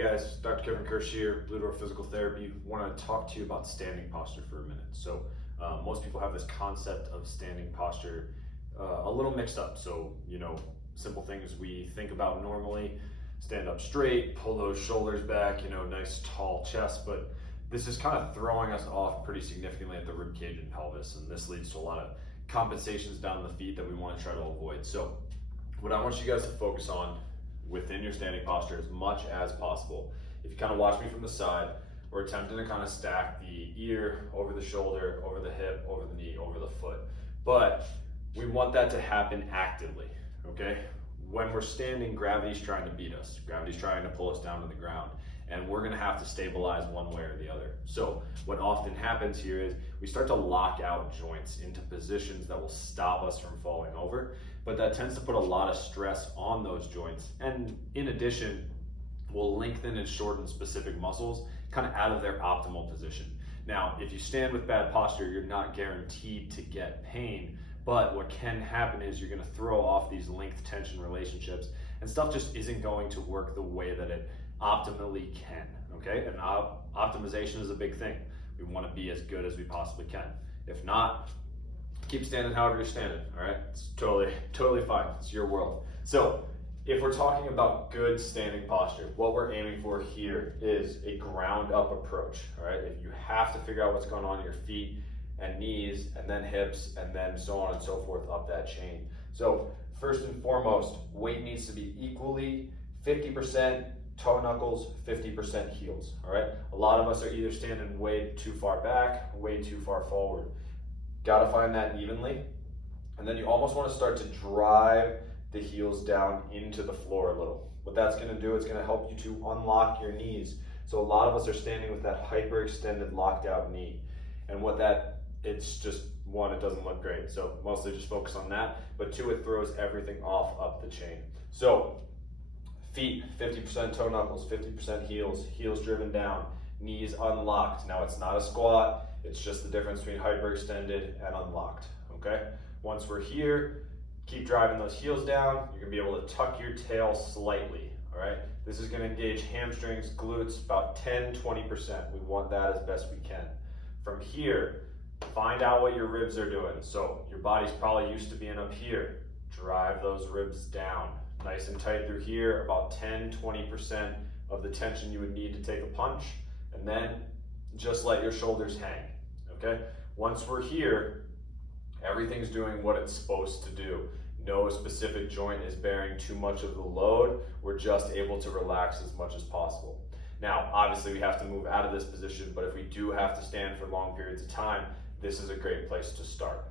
Hey guys, Dr. Kevin Kirsch here, Blue Door Physical Therapy. Want to talk to you about standing posture for a minute. So most people have this concept of standing posture a little mixed up. So, simple things we think about normally: stand up straight, pull those shoulders back, nice tall chest. But this is kind of throwing us off pretty significantly at the rib cage and pelvis. And this leads to a lot of compensations down the feet that we want to try to avoid. So what I want you guys to focus on within your standing posture as much as possible. If you kind of watch me from the side, we're attempting to kind of stack the ear over the shoulder, over the hip, over the knee, over the foot. But we want that to happen actively, okay? When we're standing, gravity's trying to beat us. Gravity's trying to pull us down to the ground. And we're gonna have to stabilize one way or the other. So what often happens here is we start to lock out joints into positions that will stop us from falling over, but that tends to put a lot of stress on those joints. And in addition, will lengthen and shorten specific muscles kind of out of their optimal position. Now, if you stand with bad posture, you're not guaranteed to get pain, but what can happen is you're gonna throw off these length tension relationships and stuff just isn't going to work the way that it optimally can, okay? And optimization is a big thing. We want to be as good as we possibly can. If not, keep standing however you're standing, all right? It's totally fine. It's your world. So if we're talking about good standing posture, what we're aiming for here is a ground up approach, all right? If you have to figure out what's going on in your feet and knees and then hips and then so on and so forth up that chain. So first and foremost, weight needs to be equally 50% toe knuckles, 50% heels, all right? A lot of us are either standing way too far back, way too far forward. Gotta find that evenly. And then you almost wanna start to drive the heels down into the floor a little. What that's gonna do, it's gonna help you to unlock your knees. So a lot of us are standing with that hyperextended locked out knee. And it's just one, it doesn't look great. So mostly just focus on that. But two, it throws everything off up the chain. So feet, 50% toe knuckles, 50% heels, heels driven down, knees unlocked. Now it's not a squat, it's just the difference between hyperextended and unlocked, okay? Once we're here, keep driving those heels down. You're gonna be able to tuck your tail slightly, all right? This is gonna engage hamstrings, glutes, about 10, 20%. We want that as best we can. From here, find out what your ribs are doing. So your body's probably used to being up here. Drive those ribs down. Nice and tight through here, about 10, 20% of the tension you would need to take a punch, and then just let your shoulders hang, okay? Once we're here, everything's doing what it's supposed to do. No specific joint is bearing too much of the load. We're just able to relax as much as possible. Now, obviously we have to move out of this position, but if we do have to stand for long periods of time, this is a great place to start.